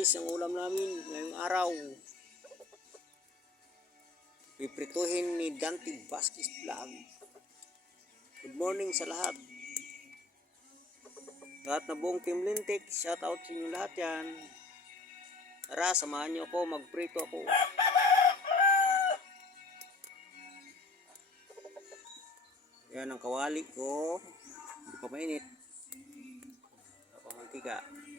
guys, ang ulam namin ngayong araw. Piprituhin ni Dante Vasquez Vlog. Good morning sa lahat. Lahat na buong Team Lintik, shout out sa inyo lahat yan. Tara, samahan niyo ako, magprito ako. Yan ang kawali ko. Hindi pa mainit. Wala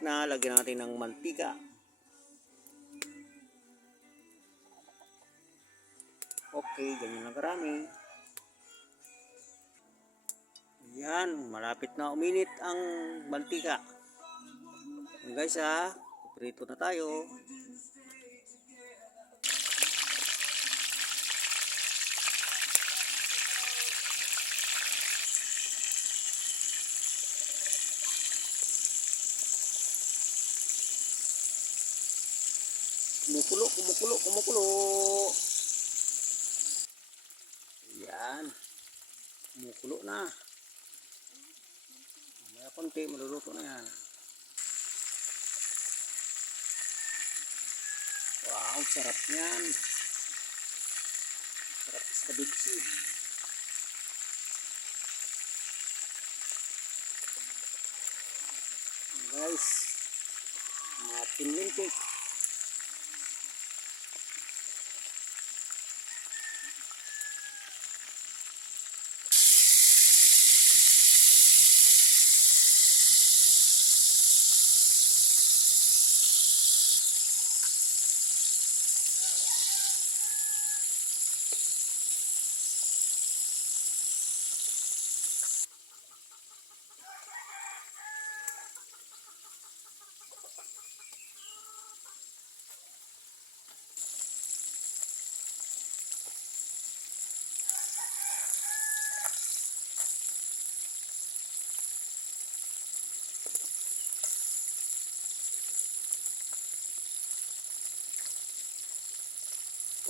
Mainit na. Lagyan natin ng mantika. Okay. Ganyan lang karami. Yan. Malapit na uminit ang mantika. Yan guys ha. Prito na tayo. Kumukulo, kumukulo, kumukulo. Yan. Kumukulo na. Mamaya konti, maluluto na yan. Wow, sarap niyan. Sarap sa bitsi. Guys, mga pinlintik.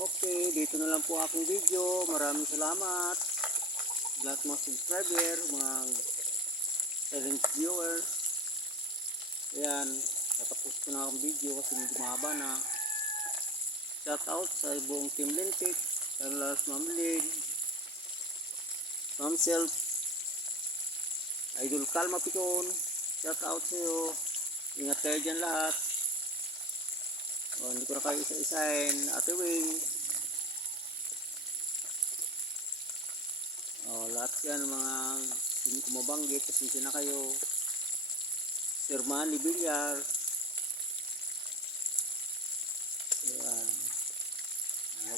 Okay, dito na lang po aking video. Maraming salamat. Lahat mga subscriber, mga silent viewer. Ayan, tatapos ko na akong video kasi medyo mahaba na. Shout out sa buong Team Lintik, sa Lars Ma'am Lynn, Ma'am Self, Idol Kalma Piton. Shout out sa iyo. Ingat kayo dyan lahat. O, hindi ko na kayo isa-isahin. Ate Wing. O, lahat yan mga hindi ko. Pasensya na kayo. Sir Manny Villar. Ayan.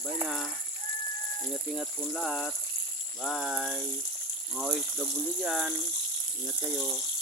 Bye na. Ingat-ingat po lahat. Bye. Mga OFW dyan. Ingat kayo.